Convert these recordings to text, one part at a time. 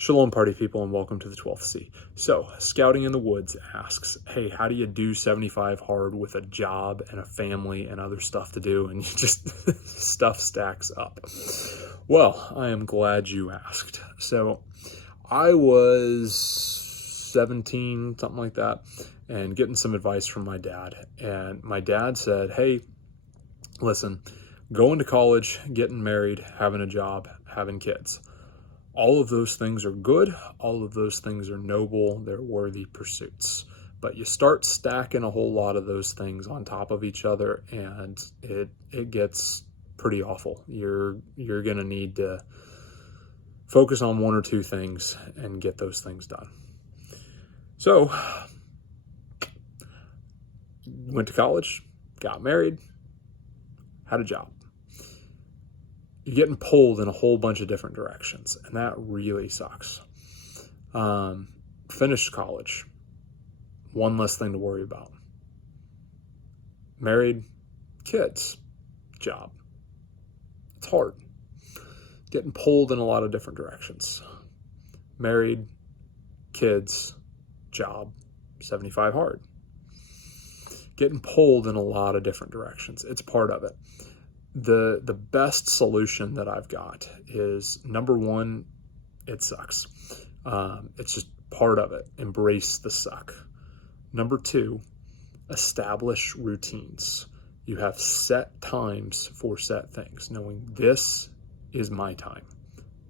Shalom, party people, and welcome to the 12th C. So, Scouting in the Woods asks, hey, how do you do 75 hard with a job and a family and other stuff to do, and you just, stuff stacks up? Well, I am glad you asked. So, I was 17, something like that, and getting some advice from my dad. And my dad said, hey, listen, going to college, getting married, having a job, having kids. All of those things are good. All of those things are noble. They're worthy pursuits. But you start stacking a whole lot of those things on top of each other, and it gets pretty awful. You're going to need to focus on one or two things and get those things done. So, went to college, got married, had a job. You're getting pulled in a whole bunch of different directions, and that really sucks. Finished college, one less thing to worry about. Married, kids, job. It's hard. Getting pulled in a lot of different directions. Married, kids, job, 75 hard. Getting pulled in a lot of different directions. It's part of it. The best solution that I've got is, number one, it sucks. It's just part of it. Embrace the suck. Number two, establish routines. You have set times for set things, knowing this is my time.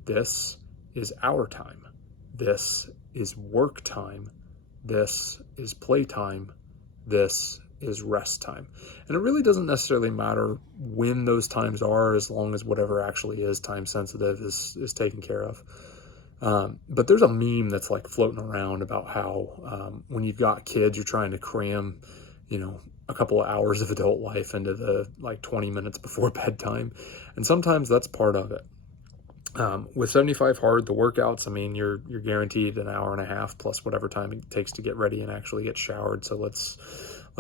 This is our time. This is work time. This is playtime. This is rest time. And it really doesn't necessarily matter when those times are, as long as whatever actually is time sensitive is taken care of. But there's a meme that's like floating around about how when you've got kids, you're trying to cram, a couple of hours of adult life into the 20 minutes before bedtime. And sometimes that's part of it. With 75 hard, the workouts, you're guaranteed an hour and a half plus whatever time it takes to get ready and actually get showered. So let's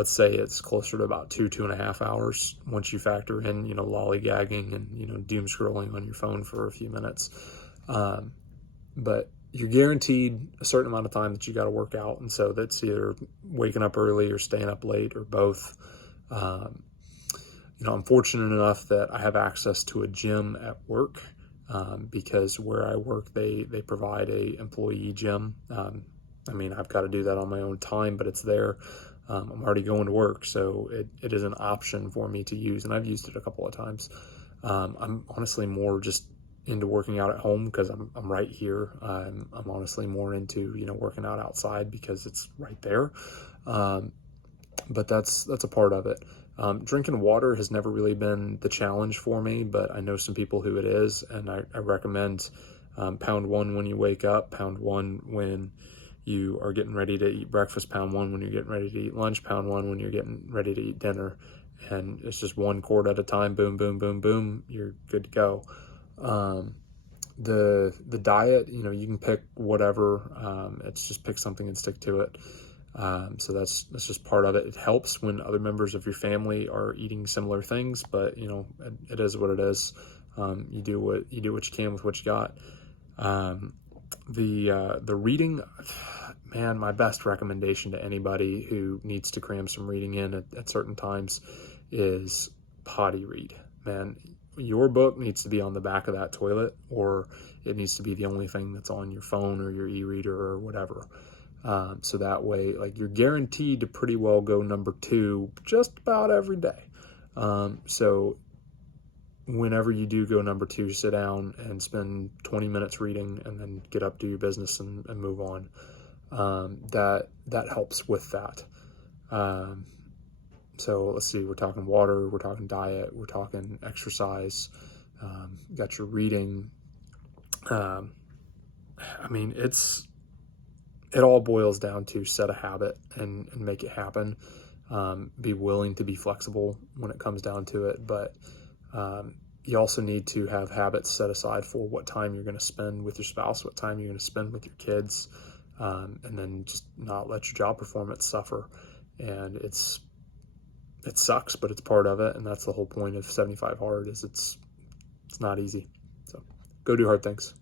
say it's closer to about 2.5 hours once you factor in, lollygagging and, doom scrolling on your phone for a few minutes. But you're guaranteed a certain amount of time that you got to work out. And so that's either waking up early or staying up late or both. I'm fortunate enough that I have access to a gym at work. Because where I work, they provide a employee gym. I've got to do that on my own time, but it's there. I'm already going to work, so it is an option for me to use, and I've used it a couple of times. I'm honestly more just into working out at home because I'm right here. I'm honestly more into working out outside because it's right there. But that's a part of it. Drinking water has never really been the challenge for me, but I know some people who it is, and I recommend pound one when you wake up, pound one when you are getting ready to eat breakfast, pound one when you're getting ready to eat lunch, pound one when you're getting ready to eat dinner. And it's just one quart at a time, boom, boom, boom, boom, you're good to go. The diet, you can pick whatever. It's just pick something and stick to it. So that's just part of it. It helps when other members of your family are eating similar things, but it is what it is. You do what you can with what you got. The reading, man, my best recommendation to anybody who needs to cram some reading in at certain times is potty read. Man, your book needs to be on the back of that toilet, or it needs to be the only thing that's on your phone or your e-reader or whatever. So that way, you're guaranteed to pretty well go number two just about every day. So whenever you do go number two, sit down and spend 20 minutes reading and then get up, do your business and move on. That helps with that. So let's see, we're talking water, we're talking diet, we're talking exercise, got your reading. It all boils down to set a habit and make it happen. Be willing to be flexible when it comes down to it, but you also need to have habits set aside for what time you're going to spend with your spouse, what time you're going to spend with your kids, and then just not let your job performance suffer. And it sucks, but it's part of it, and that's the whole point of 75 hard. Is it's not easy. So go do hard things.